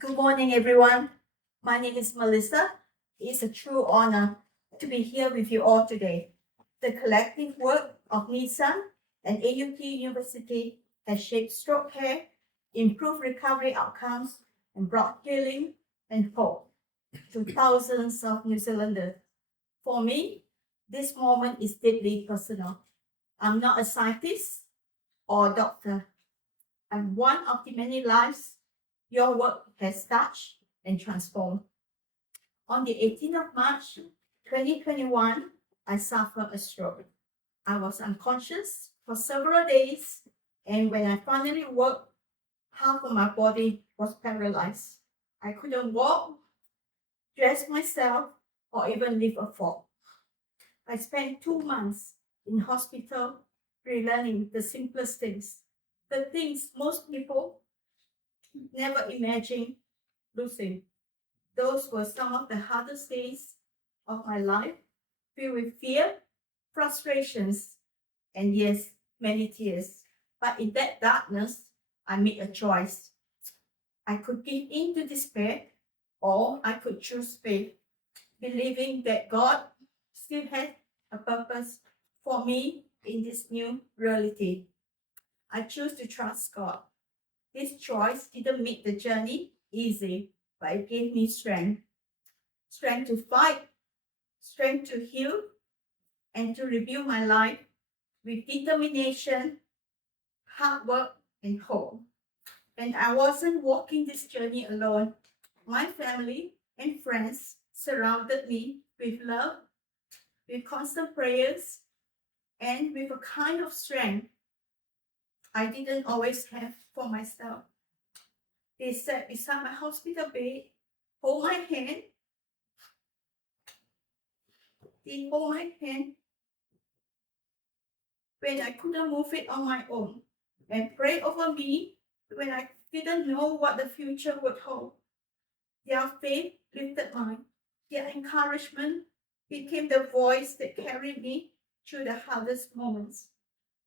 Good morning, everyone. My name is Melissa. It's a true honor to be here with you all today. The collective work of NISAN and AUT University has shaped stroke care, improved recovery outcomes, and brought healing and hope to thousands of New Zealanders. For me, this moment is deeply personal. I'm not a scientist or a doctor. I'm one of the many lives your work has touched and transformed. On the 18th of March 2021, I suffered a stroke. I was unconscious for several days, and when I finally woke, half of my body was paralyzed. I couldn't walk, dress myself, or even lift a fork. I spent 2 months in hospital relearning the simplest things, the things most people never imagined losing. Those were some of the hardest days of my life, filled with fear, frustrations, and yes, many tears. But in that darkness, I made a choice. I could give in to despair, or I could choose faith, believing that God still had a purpose for me in this new reality. I chose to trust God. This choice didn't make the journey easy, but it gave me strength. Strength to fight, strength to heal, and to rebuild my life with determination, hard work, and hope. And I wasn't walking this journey alone. My family and friends surrounded me with love, with constant prayers, and with a kind of strength I didn't always have for myself. They sat beside my hospital bed, hold my hand. They hold my hand when I couldn't move it on my own, and pray over me when I didn't know what the future would hold. Their faith lifted mine. Their encouragement became the voice that carried me through the hardest moments.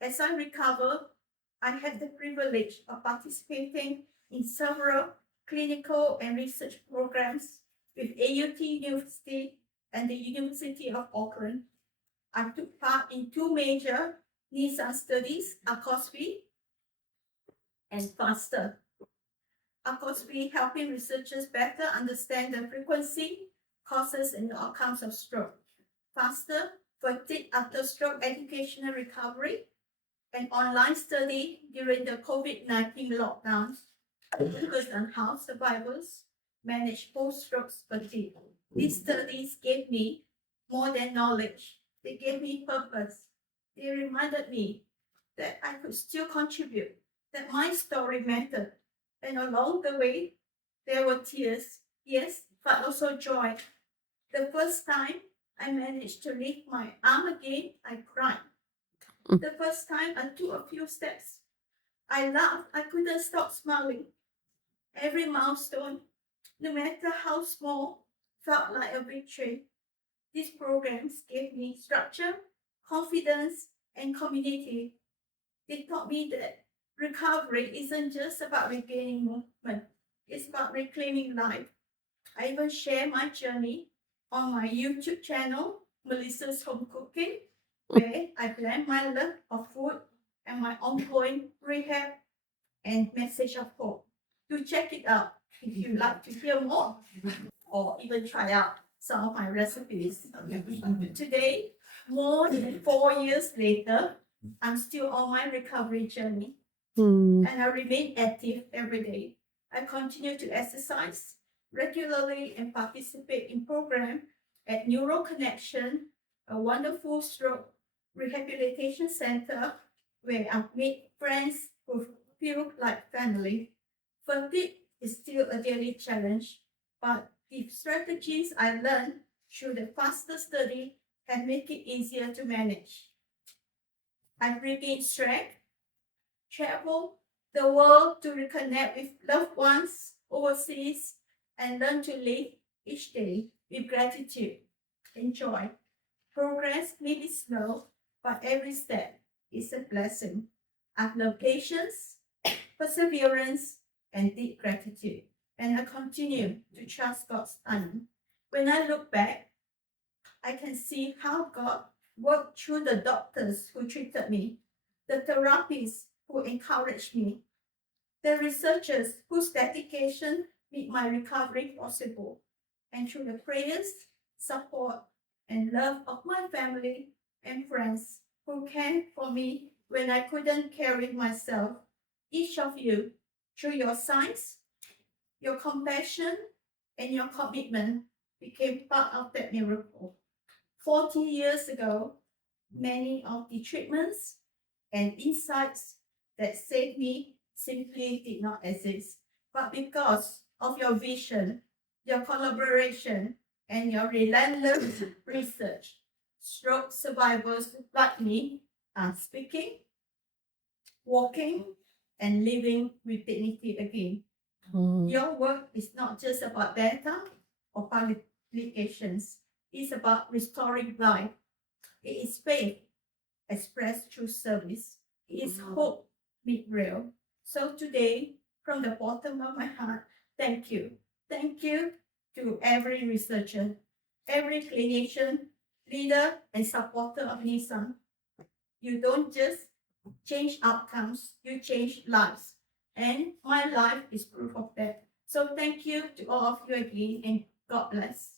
As I recovered, I had the privilege of participating in several clinical and research programs with AUT University and the University of Auckland. I took part in two major NISAN studies, ARCOS-V and FASTER. ARCOS-V helping researchers better understand the frequency, causes, and outcomes of stroke. FASTER, fatigue after stroke educational recovery, an online study during the COVID-19 lockdowns focused on how survivors manage post-stroke fatigue. These studies gave me more than knowledge. They gave me purpose. They reminded me that I could still contribute, that my story mattered. And along the way, there were tears, yes, but also joy. The first time I managed to lift my arm again, I cried. The first time I took a few steps, I laughed. I couldn't stop smiling. Every milestone, no matter how small, felt like a victory. These programs gave me structure, confidence, and community. They taught me that recovery isn't just about regaining movement, it's about reclaiming life. I even share my journey on my YouTube channel, Melissa's Home Cooking, where I blend my love of food and my ongoing rehab and message of hope. Do check it out if you'd like to hear more or even try out some of my recipes. Today, more than 4 years later, I'm still on my recovery journey and I remain active every day. I continue to exercise regularly and participate in programs at Neuro Connection, a wonderful stroke rehabilitation center where I've made friends who feel like family. Fatigue is still a daily challenge, but the strategies I learned through the FASTER study have made it easier to manage. I've regained strength, travel the world to reconnect with loved ones overseas, and learn to live each day with gratitude and joy. Progress may be slow, but every step is a blessing. I've learned patience, perseverance, and deep gratitude. and I continue to trust God's timing. When I look back, I can see how God worked through the doctors who treated me, the therapists who encouraged me, the researchers whose dedication made my recovery possible, and through the prayers, support, and love of my family and friends who cared for me when I couldn't carry myself. Each of you, through your signs, your compassion, and your commitment, became part of that miracle. 40 years ago, many of the treatments and insights that saved me simply did not exist. But because of your vision, your collaboration, and your relentless research, stroke survivors like me are speaking, walking, and living with dignity again. Your work is not just about data or publications, it's about restoring life. It is faith expressed through service. It is hope made real. So today, from the bottom of my heart, thank you. Thank you to every researcher, every clinician, leader, and supporter of NISAN. You don't just change outcomes, you change lives. And my life is proof of that. So thank you to all of you again, and God bless.